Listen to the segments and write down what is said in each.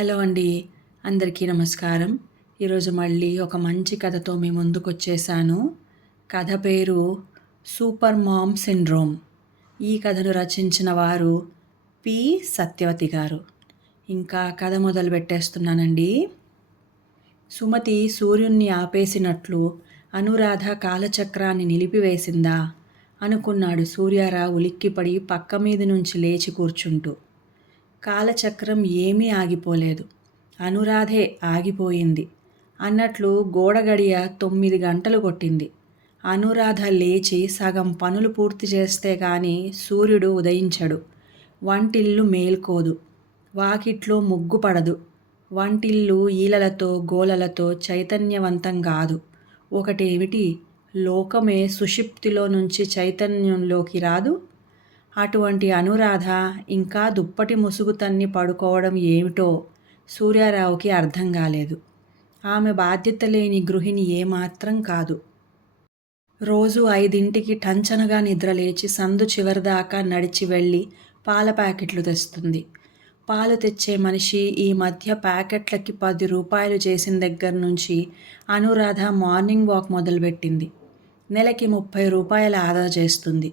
Hello అండి. అందరికీ నమస్కారం. ఈరోజు మళ్ళీ ఒక మంచి కథతో మీ ముందుకొచ్చేసాను. కథ పేరు 'సూపర్ మామ్ సిండ్రోమ్'. ఈ కథను రచించిన వారు పి. సత్యవతి గారు. ఇంకా కథ మొదలు పెట్టేస్తున్నానండి. సుమతి సూర్యుణ్ణి ఆపేసినట్లు అనురాధ కాలచక్రాన్ని నిలిపివేసిందా అనుకున్నాడు సూర్యారావు ఉలిక్కిపడి పక్క మీద నుంచి లేచి కూర్చుంటూ. కాలచక్రం ఏమీ ఆగిపోలేదు. అనురాధే ఆగిపోయింది అన్నట్లు గోడ గడియ 9 గంటలు కొట్టింది. అనురాధ లేచి సగం పనులు పూర్తి చేస్తే గాని సూర్యుడు ఉదయించడు. వంటిల్లు మేల్కోదు. వాకిట్లో ముగ్గు పడదు. వంటిల్లు ఈలలతో గోలలతో చైతన్యవంతం కాదు. ఒకటేమిటి, లోకమే సుషుప్తిలో నుంచి చైతన్యంలోకి రాదు. అటువంటి అనురాధ ఇంకా దుప్పటి ముసుగు తన్ని పడుకోవడం ఏమిటో సూర్యారావుకి అర్థం కాలేదు. ఆమె బాధ్యత లేని గృహిణి ఏమాత్రం కాదు. రోజు 5ంటికి టంచనగా నిద్రలేచి సందు చివరిదాకా నడిచి వెళ్ళి పాల ప్యాకెట్లు తెస్తుంది. పాలు తెచ్చే మనిషి ఈ మధ్య ప్యాకెట్లకి 10 రూపాయలు చేసిన దగ్గర నుంచి అనురాధ మార్నింగ్ వాక్ మొదలుపెట్టింది. నెలకి 30 రూపాయల ఆదా చేస్తుంది.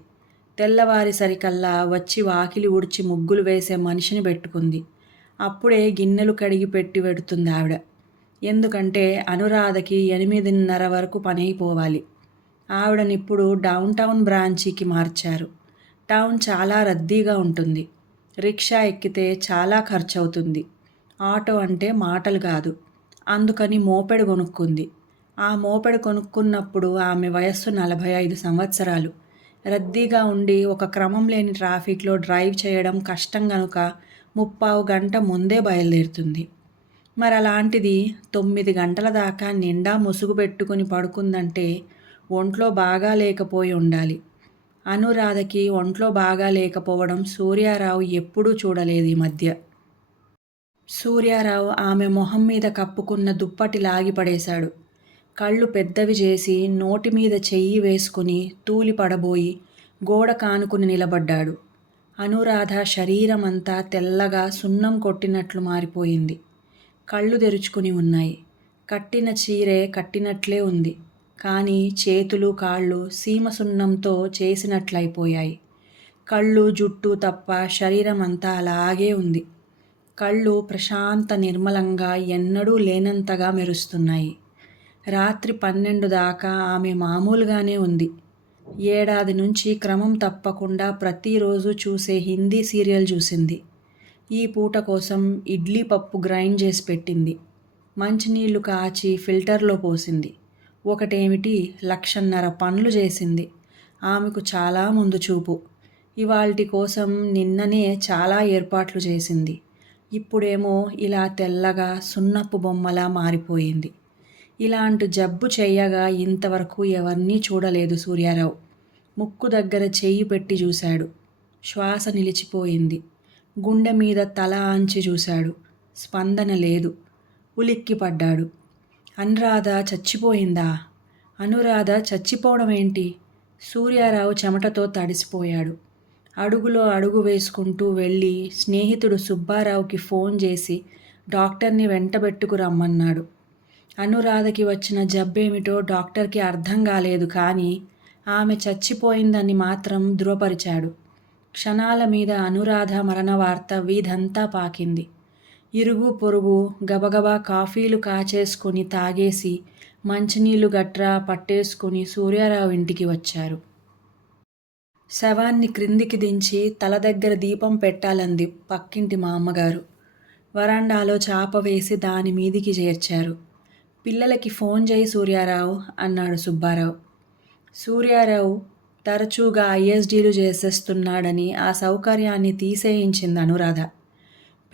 తెల్లవారిసరికల్లా వచ్చి వాకిలి ఊడ్చి ముగ్గులు వేసే మనిషిని పెట్టుకుంది. అప్పుడే గిన్నెలు కడిగి పెట్టి పెడుతుంది ఆవిడ. ఎందుకంటే అనురాధకి 8:30 వరకు పనైపోవాలి. ఆవిడనిప్పుడు డౌన్ టౌన్ బ్రాంచీకి మార్చారు. టౌన్ చాలా రద్దీగా ఉంటుంది. రిక్షా ఎక్కితే చాలా ఖర్చవుతుంది. ఆటో అంటే మాటలు కాదు. అందుకని మోపెడు కొనుక్కుంది. ఆ మోపెడు కొనుక్కున్నప్పుడు ఆమె వయస్సు 45 సంవత్సరాలు. రద్దీగా ఉండి ఒక క్రమం లేని ట్రాఫిక్లో డ్రైవ్ చేయడం కష్టం గనుక 3/4 గంట ముందే బయలుదేరుతుంది. మరి అలాంటిది 9 గంటల దాకా నిండా ముసుగు పెట్టుకుని పడుకుందంటే ఒంట్లో బాగా లేకపోయి ఉండాలి. అనురాధకి ఒంట్లో బాగా లేకపోవడం సూర్యారావు ఎప్పుడూ చూడలేదు ఈ మధ్య. సూర్యారావు ఆమె మొహం మీద కప్పుకున్న దుప్పటి లాగిపడేశాడు. కళ్ళు పెద్దవి చేసి నోటి మీద చెయ్యి వేసుకుని తూలి పడబోయి గోడ కానుకుని నిలబడ్డాడు. అనురాధ శరీరమంతా తెల్లగా సున్నం కొట్టినట్లు మారిపోయింది. కళ్ళు తెరుచుకుని ఉన్నాయి. కట్టిన చీరే కట్టినట్లే ఉంది. కానీ చేతులు కాళ్ళు సీమ సున్నంతో చేసినట్లయిపోయాయి. కళ్ళు జుట్టు తప్ప శరీరం అంతా అలాగే ఉంది. కళ్ళు ప్రశాంత నిర్మలంగా ఎన్నడూ లేనంతగా మెరుస్తున్నాయి. రాత్రి 12 దాకా ఆమె మామూలుగానే ఉంది. ఏడాది నుంచి క్రమం తప్పకుండా ప్రతిరోజు చూసే హిందీ సీరియల్ చూసింది. ఈ పూట కోసం ఇడ్లీ పప్పు గ్రైండ్ చేసి పెట్టింది. మంచినీళ్లు కాచి ఫిల్టర్లో పోసింది. ఒకటేమిటి, 1,50,000 పనులు చేసింది. ఆమెకు చాలా ముందు చూపు. ఇవాల్టి కోసం నిన్ననే చాలా ఏర్పాట్లు చేసింది. ఇప్పుడేమో ఇలా తెల్లగా సున్నపు బొమ్మలా మారిపోయింది. ఇలాంటి జబ్బు చెయ్యగా ఇంతవరకు ఎవరినీ చూడలేదు సూర్యారావు. ముక్కు దగ్గర చెయ్యి పెట్టి చూశాడు. శ్వాస నిలిచిపోయింది. గుండె మీద తల ఆంచి చూశాడు. స్పందన లేదు. ఉలిక్కిపడ్డాడు. అనురాధ చచ్చిపోయిందా? అనురాధ చచ్చిపోవడం ఏంటి? సూర్యారావు చెమటతో తడిసిపోయాడు. అడుగులో అడుగు వేసుకుంటూ వెళ్ళి స్నేహితుడు సుబ్బారావుకి ఫోన్ చేసి డాక్టర్ని వెంటబెట్టుకు రమ్మన్నాడు. అనురాధకి వచ్చిన జబ్బేమిటో డాక్టర్కి అర్థం కాలేదు. కానీ ఆమె చచ్చిపోయిందని మాత్రం ధృవపరిచాడు. క్షణాల మీద అనురాధ మరణ వార్త వీధంతా పాకింది. ఇరుగు పొరుగు గబగబా కాఫీలు కాచేసుకుని తాగేసి మంచినీళ్లు గట్రా పట్టేసుకుని సూర్యారావు ఇంటికి వచ్చారు. శవాన్ని క్రిందికి దించి తల దగ్గర దీపం పెట్టాలంది పక్కింటి మా అమ్మగారు. వరండాలో చాప వేసి దాని మీదికి చేర్చారు. పిల్లలకి ఫోన్ చేయి సూర్యారావు అన్నాడు సుబ్బారావు. సూర్యారావు తరచుగా ఐఎస్డీలు చేసేస్తున్నాడని ఆ సౌకర్యాన్ని తీసేయించింది అనురాధ.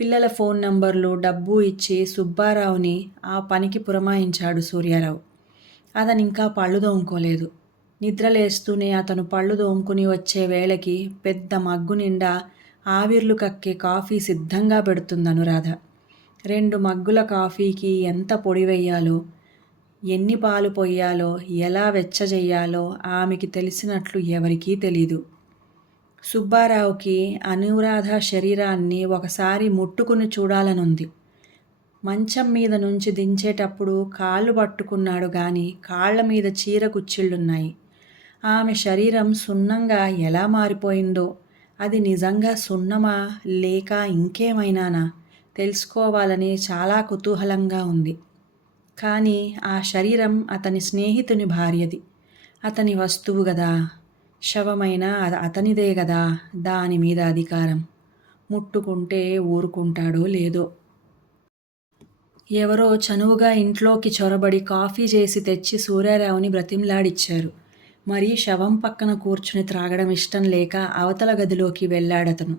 పిల్లల ఫోన్ నంబర్లు డబ్బు ఇచ్చి సుబ్బారావుని ఆ పనికి పురమాయించాడు సూర్యారావు. అతనింకా పళ్ళు తోముకోలేదు. నిద్రలేస్తూనే అతను పళ్ళు తోముకుని వచ్చే వేళకి పెద్ద మగ్గు నిండా ఆవిర్లు కక్కే కాఫీ సిద్ధంగా పెడుతుంది అనురాధ. 2 మగ్గుల కాఫీకి ఎంత పొడి వెయ్యాలో, ఎన్ని పాలు పొయ్యాలో, ఎలా వెచ్చజెయ్యాలో ఆమెకి తెలిసినట్లు ఎవరికీ తెలీదు. సుబ్బారావుకి అనురాధ శరీరాన్ని ఒకసారి ముట్టుకుని చూడాలనుంది. మంచం మీద నుంచి దించేటప్పుడు కాళ్ళు పట్టుకున్నాడు గాని కాళ్ల మీద చీర కుచ్చిళ్ళున్నాయి. ఆమె శరీరం సున్నంగా ఎలా మారిపోయిందో, అది నిజంగా సున్నమా లేక ఇంకేమైనానా తెలుసుకోవాలని చాలా కుతూహలంగా ఉంది. కానీ ఆ శరీరం అతని స్నేహితుని భార్యది. అతని వస్తువు గదా! శవమైనా అతనిదే గదా! దాని మీద అధికారం. ముట్టుకుంటే ఊరుకుంటాడో లేదో. ఎవరో చనువుగా ఇంట్లోకి చొరబడి కాఫీ చేసి తెచ్చి సూర్యారావుని బ్రతిమ్లాడిచ్చారు. మరీ శవం పక్కన కూర్చుని త్రాగడం ఇష్టం లేక అవతల గదిలోకి వెళ్ళాడతను.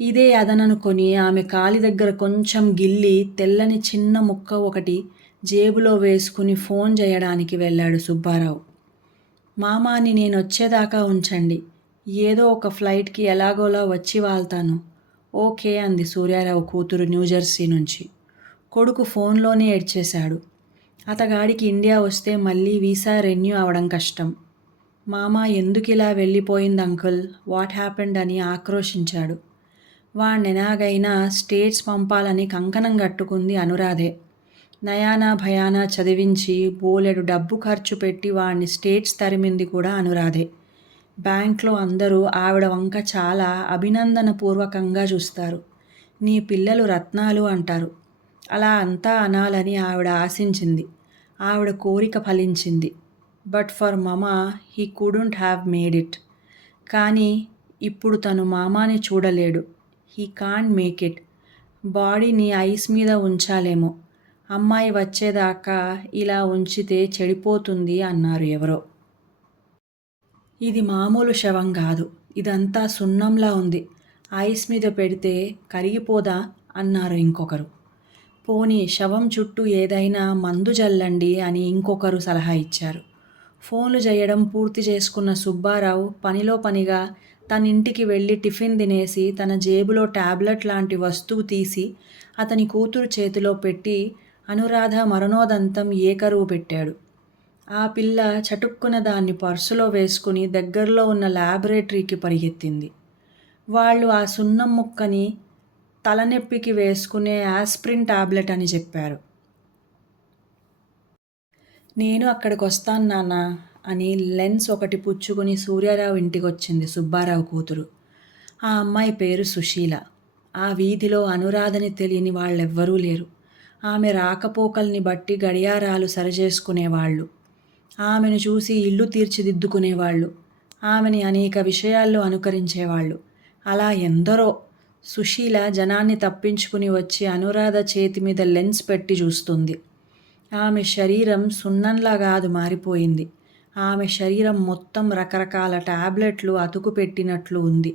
ఇదే అదననుకొని ఆమె కాలి దగ్గర కొంచెం గిల్లి తెల్లని చిన్న ముక్క ఒకటి జేబులో వేసుకుని ఫోన్ చేయడానికి వెళ్ళాడు సుబ్బారావు. మామాని నేనొచ్చేదాకా ఉంచండి. ఏదో ఒక ఫ్లైట్కి ఎలాగోలా వచ్చి వాళ్తాను. ఓకే అంది సూర్యారావు కూతురు న్యూజెర్సీ నుంచి. కొడుకు ఫోన్లోనే ఏడ్చేశాడు. అతగాడికి ఇండియా వస్తే మళ్ళీ వీసా రెన్యూ అవడం కష్టం. మామ ఎందుకిలా వెళ్ళిపోయింది అంకుల్, వాట్ హ్యాపెండ్ అని ఆక్రోశించాడు. వాణ్ణెలాగైనా స్టేట్స్ పంపాలని కంకణం కట్టుకుంది అనురాధే. నయానా భయానా చదివించి బోలెడు డబ్బు ఖర్చు పెట్టి వాణ్ణి స్టేట్స్ తరిమింది కూడా అనురాధే. బ్యాంక్లో అందరూ ఆవిడ వంక చాలా అభినందనపూర్వకంగా చూస్తారు. నీ పిల్లలు రత్నాలు అంటారు. అలా అంతా అనాలని ఆవిడ ఆశించింది. ఆవిడ కోరిక ఫలించింది. But for mama he couldn't have made it. కానీ ఇప్పుడు తను మామాని చూడలేడు. He can't make it. బాడీని ఐస్ మీద ఉంచాలేమో. అమ్మాయి వచ్చేదాకా ఇలా ఉంచితే చెడిపోతుంది అన్నారు ఎవరో. ఇది మామూలు శవం కాదు, ఇదంతా సున్నంలా ఉంది. ఐస్ మీద పెడితే కరిగిపోదా అన్నారు ఇంకొకరు. పోనీ శవం చుట్టూ ఏదైనా మందు జల్లండి అని ఇంకొకరు సలహా ఇచ్చారు. ఫోన్లు చేయడం పూర్తి చేసుకున్న సుబ్బారావు పనిలో పనిగా తనింటికి వెళ్ళి టిఫిన్ తినేసి తన జేబులో టాబ్లెట్ లాంటి వస్తువు తీసి అతని కూతురు చేతిలో పెట్టి అనురాధ మరణోదంతం ఏకరువు పెట్టాడు. ఆ పిల్ల చటుక్కున దాన్ని పర్సులో వేసుకుని దగ్గరలో ఉన్న ల్యాబొరేటరీకి పరిగెత్తింది. వాళ్ళు ఆ సున్నం ముక్కని తలనొప్పికి వేసుకునే యాస్ప్రిన్ టాబ్లెట్ అని చెప్పారు. నేను అక్కడికొస్తాను నాన్న అని లెన్స్ ఒకటి పుచ్చుకుని సూర్యారావు ఇంటికొచ్చింది సుబ్బారావు కూతురు. ఆ అమ్మాయి పేరు సుశీల. ఆ వీధిలో అనురాధని తెలియని వాళ్ళెవ్వరూ లేరు. ఆమె రాకపోకల్ని బట్టి గడియారాలు సరిచేసుకునేవాళ్ళు. ఆమెను చూసి ఇల్లు తీర్చిదిద్దుకునేవాళ్ళు. ఆమెని అనేక విషయాల్లో అనుకరించేవాళ్ళు. అలా ఎందరో. సుశీల జనాన్ని తప్పించుకుని వచ్చి అనురాధ చేతి మీద లెన్స్ పెట్టి చూస్తుంది. ఆమె శరీరం సున్నంలా కాదు మారిపోయింది. ఆమె శరీరం మొత్తం రకరకాల టాబ్లెట్లు అతుకు పెట్టినట్లు ఉంది.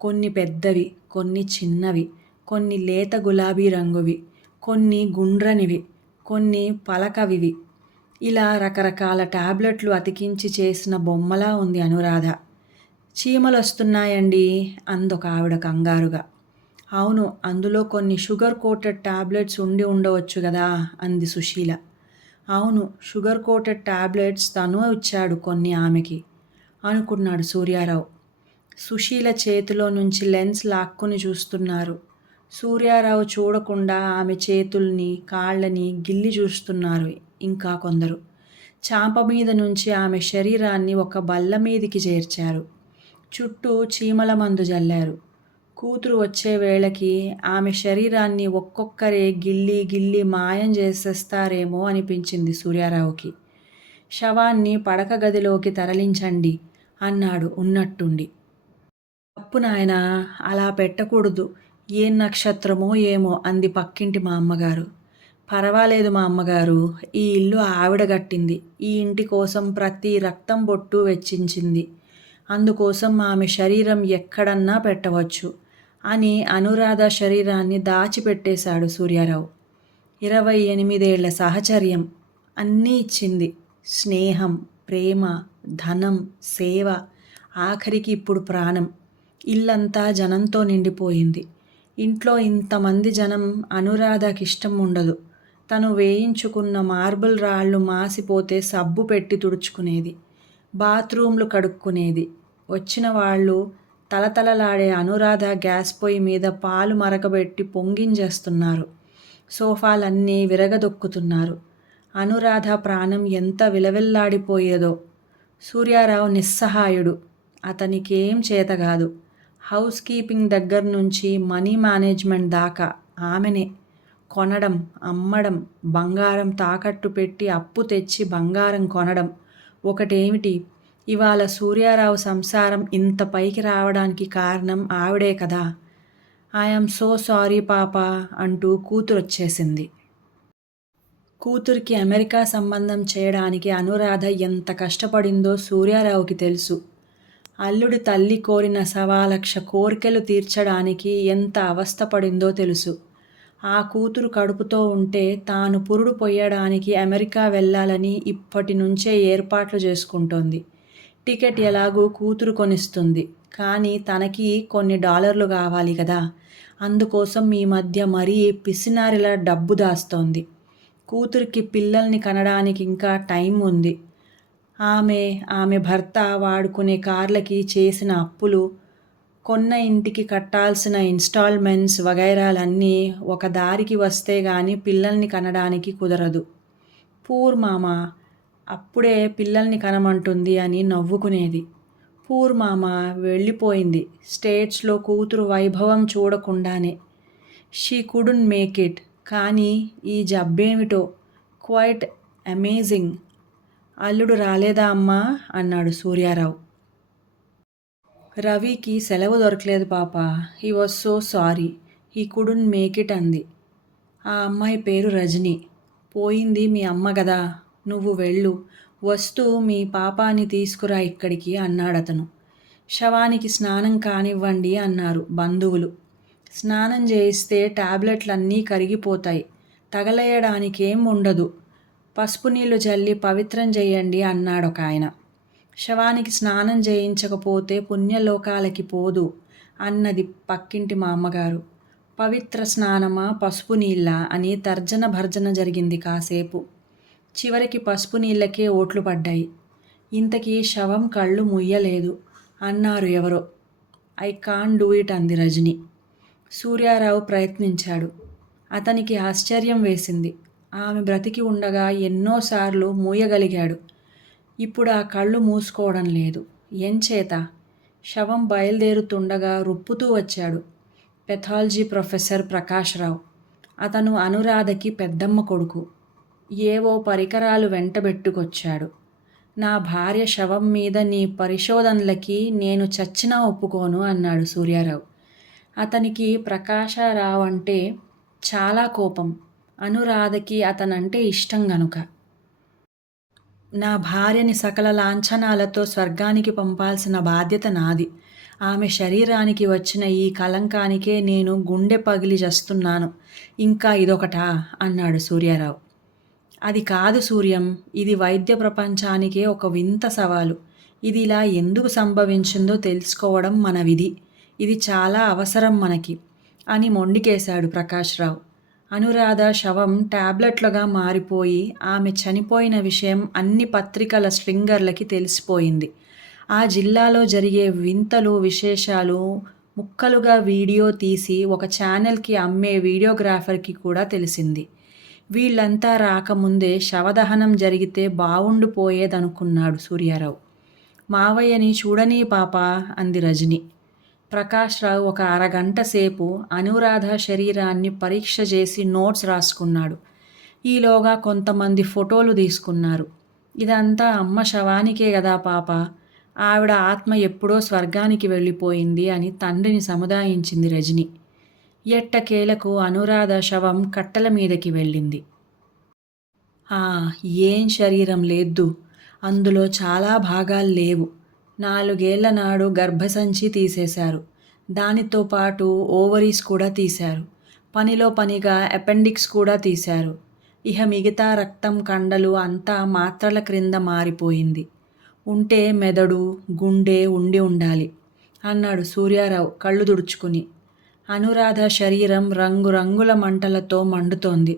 కొన్ని పెద్దవి, కొన్ని చిన్నవి, కొన్ని లేత గులాబీ రంగువి, కొన్ని గుండ్రనివి, కొన్ని పలకవివి. ఇలా రకరకాల టాబ్లెట్లు అతికించి చేసిన బొమ్మలా ఉంది అనురాధ. చీమలొస్తున్నాయండి అందొక ఆవిడ కంగారుగా. అవును, అందులో కొన్ని షుగర్ కోటెడ్ టాబ్లెట్స్ ఉండి ఉండవచ్చు కదా అంది సుశీల. అవును, షుగర్ కోటెడ్ టాబ్లెట్స్ తను ఇచ్చాడు కొన్ని ఆమెకి అనుకున్నాడు సూర్యారావు. సుశీల చేతిలో నుంచి లెన్స్ లాక్కుని చూస్తున్నారు. సూర్యారావు చూడకుండా ఆమె చేతుల్ని కాళ్ళని గిల్లి చూస్తున్నారు ఇంకా కొందరు. చాప మీద నుంచి ఆమె శరీరాన్ని ఒక బల్ల మీదికి చేర్చారు. చుట్టూ చీమల మందు జల్లారు. కూతురు వచ్చే వేళకి ఆమె శరీరాన్ని ఒక్కొక్కరే గిల్లి గిల్లి మాయం చేసేస్తారేమో అనిపించింది సూర్యారావుకి. శవాన్ని పడక గదిలోకి తరలించండి అన్నాడు ఉన్నట్టుండి. తప్పు నాయనా, అలా పెట్టకూడదు. ఏం నక్షత్రమో ఏమో అంది పక్కింటి మా అమ్మగారు. పర్వాలేదు మా అమ్మగారు, ఈ ఇల్లు ఆవిడ కట్టింది. ఈ ఇంటి కోసం ప్రతి రక్తం బొట్టు వెచ్చించింది. అందుకోసం ఆమె శరీరం ఎక్కడన్నా పెట్టవచ్చు అని అనురాధ శరీరాన్ని దాచిపెట్టేశాడు సూర్యారావు. 28 ఏళ్ల సహచర్యం అన్నీ ఇచ్చింది. స్నేహం, ప్రేమ, ధనం, సేవ, ఆఖరికి ఇప్పుడు ప్రాణం. ఇల్లంతా జనంతో నిండిపోయింది. ఇంట్లో ఇంతమంది జనం అనురాధకిష్టం ఉండదు. తను వేయించుకున్న మార్బుల్ రాళ్ళు మాసిపోతే సబ్బు పెట్టి తుడుచుకునేది. బాత్రూంలు కడుక్కునేది. వచ్చిన వాళ్ళు తలతలలాడే అనురాధ గ్యాస్ పొయ్యి మీద పాలు మరకబెట్టి పొంగించేస్తున్నారు. సోఫాలన్నీ విరగదొక్కుతున్నారు. అనురాధ ప్రాణం ఎంత విలవిల్లాడిపోయేదో. సూర్యారావు నిస్సహాయుడు. అతనికేం చేతగాదు. హౌస్ కీపింగ్ దగ్గర నుంచి మనీ మేనేజ్మెంట్ దాకా ఆమెనే. కొనడం, అమ్మడం, బంగారం తాకట్టు పెట్టి అప్పు తెచ్చి బంగారం కొనడం. ఒకటేమిటి, ఇవాళ సూర్యారావు సంసారం ఇంత పైకి రావడానికి కారణం ఆవిడే కదా. ఐఎమ్ సో సారీ పాపా అంటూ కూతురొచ్చేసింది. కూతురికి అమెరికా సంబంధం చేయడానికి అనురాధ ఎంత కష్టపడిందో సూర్యారావుకి తెలుసు. అల్లుడి తల్లి కోరిన 1,00,000 కోర్కెలు తీర్చడానికి ఎంత అవస్థపడిందో తెలుసు. ఆ కూతురు కడుపుతో ఉంటే తాను పురుడు పొయ్యడానికి అమెరికా వెళ్ళాలని ఇప్పటి నుంచే ఏర్పాట్లు చేసుకుంటోంది. టికెట్ ఎలాగూ కూతురు కొనిస్తుంది. కానీ తనకి కొన్ని డాలర్లు కావాలి కదా. అందుకోసం ఈ మధ్య మరీ పిసినారిలా డబ్బు దాస్తోంది. కూతురికి పిల్లల్ని కనడానికి ఇంకా టైం ఉంది. ఆమె భర్త వాడుకునే కార్లకి చేసిన అప్పులు, కొన్న ఇంటికి కట్టాల్సిన ఇన్స్టాల్మెంట్స్ వగైరాలన్నీ ఒక దారికి వస్తే గాని పిల్లల్ని కనడానికి కుదరదు. పూర్ మామ, అప్పుడే పిల్లల్ని కనమంటుంది అని నవ్వుకునేది. పూర్ మామ వెళ్ళిపోయింది స్టేట్స్లో కూతురు వైభవం చూడకుండానే. She couldn't make it. కానీ ఈ జబ్బేమిటో క్వైట్ అమేజింగ్. అల్లుడు రాలేదా అమ్మా అన్నాడు సూర్యారావు. రవికి సెలవు దొరకలేదు పాపా. He was so sorry. He couldn't make it అంది. ఆ అమ్మాయి పేరు రజని. పోయింది మీ అమ్మ గదా, నువ్వు వెళ్ళు. వస్తూ మీ పాపాని తీసుకురా ఇక్కడికి అన్నాడతను. శవానికి స్నానం కానివ్వండి అన్నారు బంధువులు. స్నానం చేయిస్తే టాబ్లెట్లన్నీ కరిగిపోతాయి, తగలేయడానికేం ఉండదు. పసుపు నీళ్లు చల్లి పవిత్రం చేయండి అన్నాడొక ఆయన. శవానికి స్నానం చేయించకపోతే పుణ్యలోకాలకి పోదు అన్నది పక్కింటి మా అమ్మగారు. పవిత్ర స్నానమా పసుపు నీళ్ళ అని తర్జన భర్జన జరిగింది కాసేపు. చివరికి పసుపు నీళ్ళకే ఓట్లు పడ్డాయి. ఇంతకీ శవం కళ్ళు ముయ్యలేదు అన్నారు ఎవరో. ఐ కాంట్ డూ ఇట్ అంది రజని. సూర్యారావు ప్రయత్నించాడు. అతనికి ఆశ్చర్యం వేసింది. ఆమె బ్రతికి ఉండగా ఎన్నోసార్లు మూయగలిగాడు. ఇప్పుడు ఆ కళ్ళు మూసుకోవడం లేదు. ఎంచేత? శవం బయలుదేరుతుండగా రుప్పుతూ వచ్చాడు పెథాలజీ ప్రొఫెసర్ ప్రకాశ్రావు. అతను అనురాధకి పెద్దమ్మ కొడుకు. ఏవో పరికరాలు వెంటబెట్టుకొచ్చాడు. నా భార్య శవం మీద నీ పరిశోధనలకి నేను చచ్చినా ఒప్పుకోను అన్నాడు సూర్యారావు. అతనికి ప్రకాశరావు అంటే చాలా కోపం. అనురాధకి అతనంటే ఇష్టం గనుక. నా భార్యని సకల లాంఛనాలతో స్వర్గానికి పంపాల్సిన బాధ్యత నాది. ఆమె శరీరానికి వచ్చిన ఈ కలంకానికే నేను గుండె పగిలి చస్తున్నాను. ఇంకా ఇదొకటా అన్నాడు సూర్యారావు. అది కాదు సూర్యం, ఇది వైద్య ప్రపంచానికే ఒక వింత సవాలు. ఇది ఇలా ఎందుకు సంభవించిందో తెలుసుకోవడం మన విధి. ఇది చాలా అవసరం మనకి అని మొండికేశాడు ప్రకాశ్రావు. అనురాధ శవం టాబ్లెట్లుగా మారిపోయి ఆమె చనిపోయిన విషయం అన్ని పత్రికల స్ట్రింగర్లకి తెలిసిపోయింది. ఆ జిల్లాలో జరిగే వింతలు విశేషాలు ముక్కలుగా వీడియో తీసి ఒక ఛానల్కి అమ్మే వీడియోగ్రాఫర్కి కూడా తెలిసింది. వీళ్ళంతా రాకముందే శవదహనం జరిగితే బావుండిపోయేదనుకున్నాడు సూర్యారావు. మావయ్యని చూడనీ పాపా అంది రజని. ప్రకాశ్రావు ఒక అరగంట సేపు అనురాధ శరీరాన్ని పరీక్ష చేసి నోట్స్ రాసుకున్నాడు. ఈలోగా కొంతమంది ఫోటోలు తీసుకున్నారు. ఇదంతా అమ్మ శవానికే కదా పాప, ఆవిడ ఆత్మ ఎప్పుడో స్వర్గానికి వెళ్ళిపోయింది అని తండ్రిని సముదాయించింది రజని. ఎట్టకేలకు అనురాధ శవం కట్టెల మీదకి వెళ్ళింది. ఏం శరీరం లేదు, అందులో చాలా భాగాలు లేవు. 4 ఏళ్ల నాడు గర్భసంచి తీసేశారు. దానితో పాటు ఓవరీస్ కూడా తీశారు. పనిలో పనిగా అపెండిక్స్ కూడా తీశారు. ఇహ మిగతా రక్తం కండలు అంతా మాత్రల క్రింద మారిపోయింది. ఉంటే మెదడు గుండె ఉండి ఉండాలి అన్నాడు సూర్యారావు కళ్ళు తుడుచుకుని. అనురాధ శరీరం రంగురంగుల మంటలతో మండుతోంది.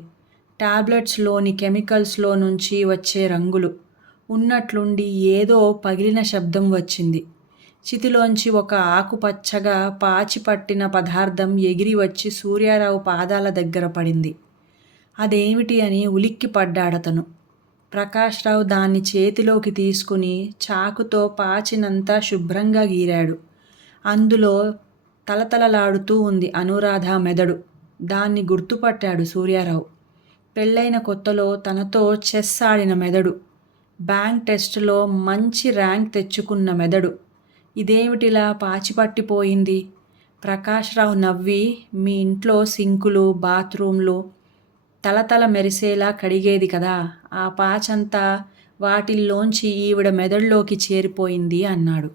టాబ్లెట్స్లోని కెమికల్స్లో నుంచి వచ్చే రంగులు. ఉన్నట్లుండి ఏదో పగిలిన శబ్దం వచ్చింది. చితిలోంచి ఒక ఆకుపచ్చగా పాచి పట్టిన పదార్థం ఎగిరి వచ్చి సూర్యారావు పాదాల దగ్గర పడింది. అదేమిటి అని ఉలిక్కిపడ్డాడతను. ప్రకాశ్రావు దాన్ని చేతిలోకి తీసుకుని చాకుతో పాచినంతా శుభ్రంగా గీరాడు. అందులో తలతలలాడుతూ ఉంది అనూరాధ మెదడు. దాన్ని గుర్తుపట్టాడు సూర్యారావు. పెళ్ళైన కొత్తలో తనతో చెస్ ఆడిన మెదడు. బ్యాంక్ టెస్టులో మంచి ర్యాంక్ తెచ్చుకున్న మెదడు. ఇదేమిటిలా పాచిపట్టిపోయింది? ప్రకాశ్రావు నవ్వి, మీ ఇంట్లో సింకులు, బాత్రూంలు తలతల మెరిసేలా కడిగేది కదా, ఆ పాచంతా వాటిల్లోంచి ఈవిడ మెదడులోకి చేరిపోయింది అన్నాడు.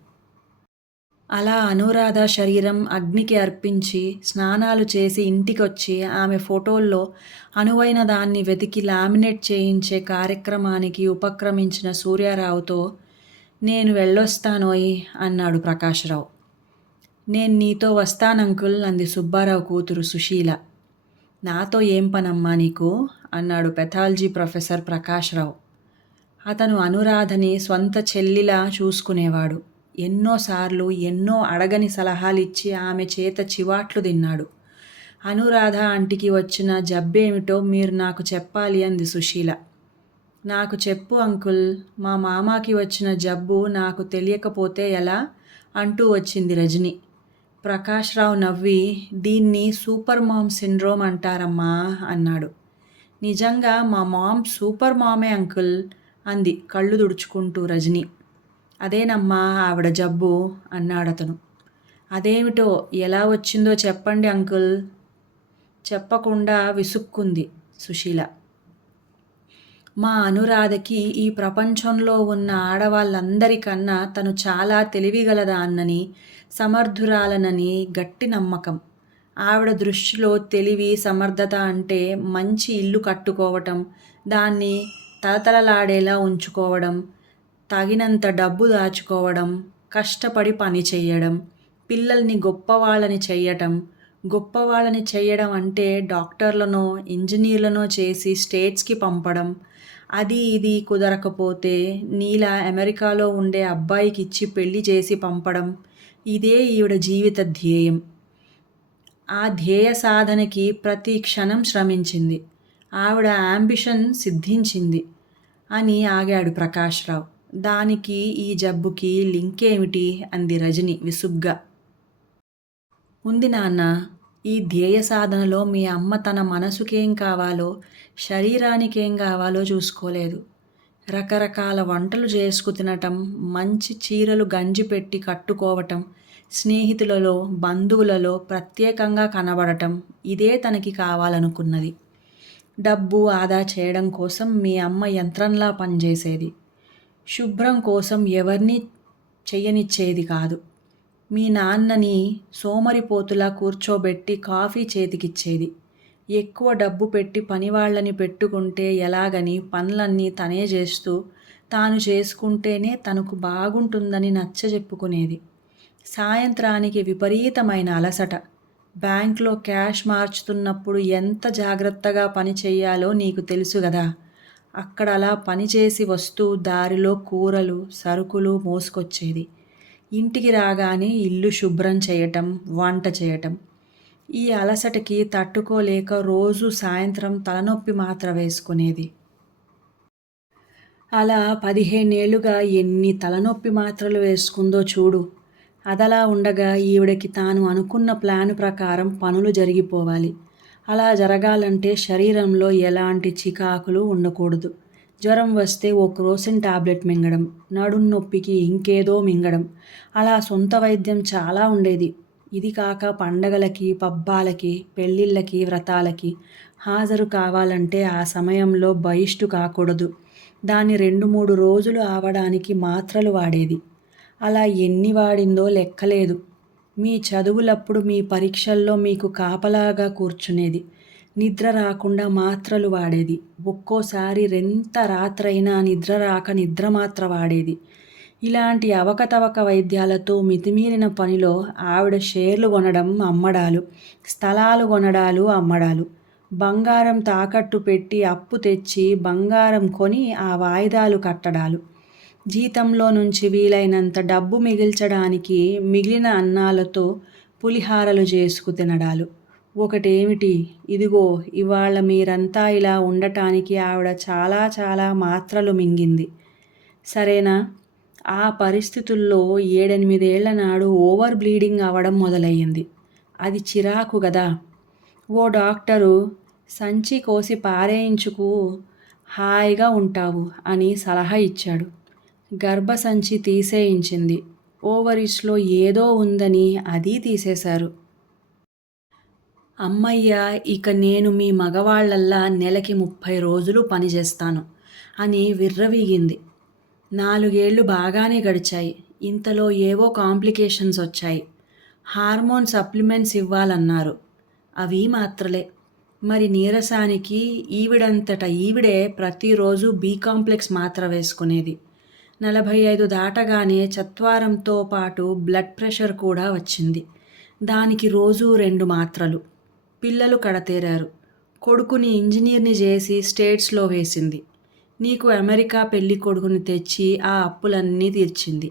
అలా అనూరాధ శరీరం అగ్నికి అర్పించి స్నానాలు చేసి ఇంటికొచ్చి ఆమె ఫోటోల్లో అనువైన దాన్ని వెతికి లామినేట్ చేయించే కార్యక్రమానికి ఉపక్రమించిన సూర్యారావుతో, నేను వెళ్ళొస్తానోయ్ అన్నాడు ప్రకాశ్రావు. నేను నీతో వస్తానంకుల్ అంది సుబ్బారావు కూతురు సుశీల. నాతో ఏం పనమ్మా నీకు అన్నాడు పెథాలజీ ప్రొఫెసర్ ప్రకాశ్రావు. అతను అనురాధని స్వంత చెల్లిలా చూసుకునేవాడు. ఎన్నోసార్లు ఎన్నో అడగని సలహాలిచ్చి ఆమె చేత చివాట్లు తిన్నాడు. అనురాధ ఆంటీకి వచ్చిన జబ్బేమిటో మీరు నాకు చెప్పాలి అంది సుశీల. నాకు చెప్పు అంకుల్, మా మామాకి వచ్చిన జబ్బు నాకు తెలియకపోతే ఎలా అంటూ వచ్చింది రజని. ప్రకాశ్రావు నవ్వి, దీన్ని సూపర్ మామ్ సిండ్రోమ్ అంటారమ్మా అన్నాడు. నిజంగా మా మామ్ సూపర్ మామే అంకుల్ అంది కళ్ళు తుడుచుకుంటూ రజని. అదేనమ్మా ఆవిడ జబ్బు అన్నాడతను. అదేమిటో ఎలా వచ్చిందో చెప్పండి అంకుల్. చెప్పకుండా విసుక్కుంది సుశీల. మా అనురాధకి ఈ ప్రపంచంలో ఉన్న ఆడవాళ్ళందరికన్నా తను చాలా తెలివిగలదాన్నని, సమర్థురాలనని గట్టి నమ్మకం. ఆవిడ దృష్టిలో తెలివి, సమర్థత అంటే మంచి ఇల్లు కట్టుకోవటం, దాన్ని తలతలలాడేలా ఉంచుకోవడం, తగినంత డబ్బు దాచుకోవడం, కష్టపడి పని చెయ్యడం, పిల్లల్ని గొప్పవాళ్ళని చెయ్యడం అంటే డాక్టర్లనో ఇంజనీర్లనో చేసి స్టేట్స్కి పంపడం, అది ఇది కుదరకపోతే నీలా అమెరికాలో ఉండే అబ్బాయికి ఇచ్చి పెళ్లి చేసి పంపడం. ఇదే ఈవిడ జీవిత ధ్యేయం. ఆ ధ్యేయ సాధనకి ప్రతి క్షణం శ్రమించింది. ఆవిడ యాంబిషన్ సిద్ధించింది అని ఆగాడు ప్రకాశ్రావు. దానికి ఈ జబ్బుకి లింకేమిటి అంది రజని విసుగ్గా. ఉంది నాన్న, ఈ ధ్యేయ సాధనలో మీ అమ్మ తన మనసుకేం కావాలో, శరీరానికేం కావాలో చూసుకోలేదు. రకరకాల వంటలు చేసుకు తినటం, మంచి చీరలు గంజి పెట్టి కట్టుకోవటం, స్నేహితులలో బంధువులలో ప్రత్యేకంగా కనబడటం, ఇదే తనకి కావాలనుకున్నది. డబ్బు ఆదా చేయడం కోసం మీ అమ్మ యంత్రంలా పనిచేసేది. శుభ్రం కోసం ఎవరినీ చెయ్యనిచ్చేది కాదు. మీ నాన్నని సోమరిపోతులా కూర్చోబెట్టి కాఫీ చేతికిచ్చేది. ఎక్కువ డబ్బు పెట్టి పనివాళ్ళని పెట్టుకుంటే ఎలాగని పనులన్నీ తనే చేస్తూ తాను చేసుకుంటేనే తనకు బాగుంటుందని నచ్చజెప్పుకునేది. సాయంత్రానికి విపరీతమైన అలసట. బ్యాంక్లో క్యాష్ మార్చుతున్నప్పుడు ఎంత జాగ్రత్తగా పని చెయ్యాలో నీకు తెలుసు గదా. అక్కడ అలా పనిచేసి వస్తూ దారిలో కూరలు, సరుకులు మోసుకొచ్చేది. ఇంటికి రాగానే ఇల్లు శుభ్రం చేయటం, వంట చేయటం. ఈ అలసటకి తట్టుకోలేక రోజు సాయంత్రం తలనొప్పి మాత్ర వేసుకునేది. అలా 15 ఏళ్లుగా ఎన్ని తలనొప్పి మాత్రలు వేసుకుందో చూడు. అదలా ఉండగా ఈవిడకి తాను అనుకున్న ప్లాను ప్రకారం పనులు జరిగిపోవాలి. అలా జరగాలంటే శరీరంలో ఎలాంటి చికాకులు ఉండకూడదు. జ్వరం వస్తే ఓ క్రోసిన్ టాబ్లెట్ మింగడం, నడుం నొప్పికి ఇంకేదో మింగడం, అలా సొంత వైద్యం చాలా ఉండేది. ఇది కాక పండగలకి, పబ్బాలకి, పెళ్ళిళ్ళకి, వ్రతాలకి హాజరు కావాలంటే ఆ సమయంలో బహిష్టు కాకూడదు. దాన్ని 2-3 రోజులు ఆవడానికి మాత్రలు వాడేది. అలా ఎన్ని వాడిందో లెక్కలేదు. మీ చదువులప్పుడు, మీ పరీక్షల్లో మీకు కాపలాగా కూర్చునేది. నిద్ర రాకుండా మాత్రలు వాడేది. ఒక్కోసారి ఎంత రాత్రైనా నిద్ర రాక నిద్రమాత్ర వాడేది. ఇలాంటి అవకతవక వైద్యాలతో మితిమీరిన పనిలో ఆవిడ షేర్లు కొనడం, అమ్మడాలు, స్థలాలు కొనడాలు, అమ్మడాలు, బంగారం తాకట్టు పెట్టి అప్పు తెచ్చి బంగారం కొని ఆ వాయిదాలు కట్టడాలు, జీతంలో నుంచి వీలైనంత డబ్బు మిగిల్చడానికి మిగిలిన అన్నాలతో పులిహారలు చేసుకు తినడాలు, ఒకటేమిటి, ఇదిగో ఇవాళ మీరంతా ఇలా ఉండటానికి ఆవిడ చాలా చాలా మాత్రలు మింగింది. సరేనా? ఆ పరిస్థితుల్లో 7-8 నాడు ఓవర్ బ్లీడింగ్ అవ్వడం మొదలయ్యింది. అది చిరాకు గదా! ఓ డాక్టరు సంచి కోసి పారేయించుకు హాయిగా ఉంటావు అని సలహా ఇచ్చాడు. గర్భసంచి తీసేయించింది. ఓవరీస్‌లో ఏదో ఉందని అదీ తీసేశారు. అమ్మయ్య, ఇక నేను మీ మగవాళ్ళల్లా నెలకి 30 రోజులు పనిచేస్తాను అని విర్రవీగింది. 4 ఏళ్ళు బాగానే గడిచాయి. ఇంతలో ఏవో కాంప్లికేషన్స్ వచ్చాయి. హార్మోన్ సప్లిమెంట్స్ ఇవ్వాలన్నారు. అవి మాత్రలే. మరి నీరసానికి ఈవిడంతట ఈవిడే ప్రతిరోజు బి కాంప్లెక్స్ మాత్ర వేసుకునేది. 45 దాటగానే చత్వారంతో పాటు బ్లడ్ ప్రెషర్ కూడా వచ్చింది. దానికి రోజూ 2 మాత్రలు. పిల్లలు కడతేరారు. కొడుకుని ఇంజనీర్ని చేసి స్టేట్స్లో వేసింది. నీకు అమెరికా పెళ్లి కొడుకుని తెచ్చి ఆ అప్పులన్నీ తీర్చింది.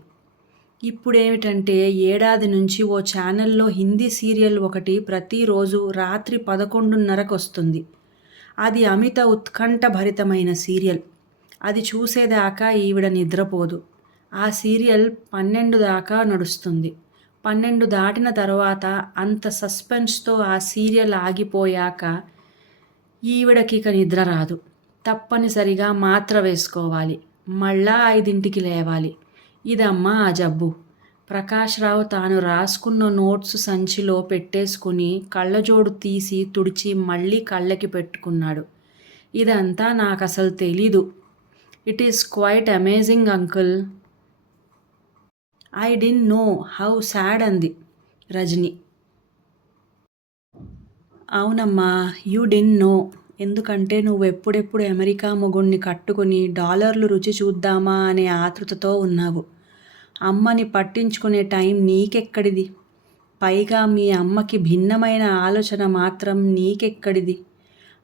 ఇప్పుడేమిటంటే ఏడాది నుంచి ఓ ఛానల్లో హిందీ సీరియల్ ఒకటి ప్రతిరోజు రాత్రి 11:30కు వస్తుంది. అది అమిత ఉత్కంఠభరితమైన సీరియల్. అది చూసేదాకా ఈవిడ నిద్రపోదు. ఆ సీరియల్ 12 దాకా నడుస్తుంది. 12 దాటిన తర్వాత అంత సస్పెన్స్తో ఆ సీరియల్ ఆగిపోయాక ఈవిడకిక నిద్ర రాదు. తప్పనిసరిగా మాత్ర వేసుకోవాలి. మళ్ళా 5ంటికి లేవాలి. ఇదమ్మా ఆ జబ్బు. ప్రకాశ్రావు తాను రాసుకున్న నోట్సు సంచిలో పెట్టేసుకుని కళ్ళజోడు తీసి తుడిచి మళ్ళీ కళ్ళకి పెట్టుకున్నాడు. ఇదంతా నాకసలు తెలీదు. It is quite amazing uncle. I didn't know how sad అంది రజని. అవునమ్మా, యూ డిడ్ంట్ నో. ఎందుకంటే నువ్వెప్పుడెప్పుడు అమెరికా మొగుణ్ణి కట్టుకుని డాలర్లు రుచి చూద్దామా అనే ఆతృతతో ఉన్నావు. అమ్మని పట్టించుకునే టైం నీకెక్కడిది? పైగా మీ అమ్మకి భిన్నమైన ఆలోచన మాత్రం నీకెక్కడిది?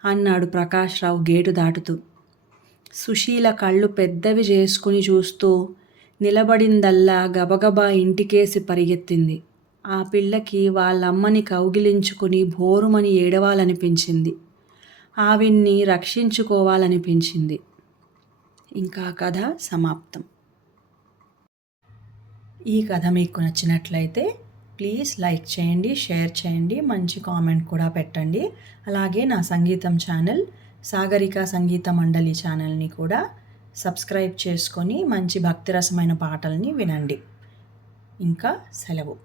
అన్నాడు ప్రకాశ్రావు గేటు దాటుతూ. సుశీల కళ్ళు పెద్దవి చేసుకుని చూస్తూ నిలబడిందల్లా గబగబా ఇంటికేసి పరిగెత్తింది. ఆ పిల్లకి వాళ్ళమ్మని కౌగిలించుకుని భోరుమని ఏడవాలనిపించింది. ఆవిడ్ని రక్షించుకోవాలనిపించింది. ఇంకా కథ సమాప్తం. ఈ కథ మీకు నచ్చినట్లయితే ప్లీజ్ లైక్ చేయండి, షేర్ చేయండి, మంచి కామెంట్ కూడా పెట్టండి. అలాగే నా సంగీతం ఛానల్ సాగరిక సంగీత మండలి ఛానల్ని కూడా సబ్స్క్రైబ్ చేసుకొని మంచి భక్తిరసమైన పాటల్ని వినండి. ఇంకా సెలవు.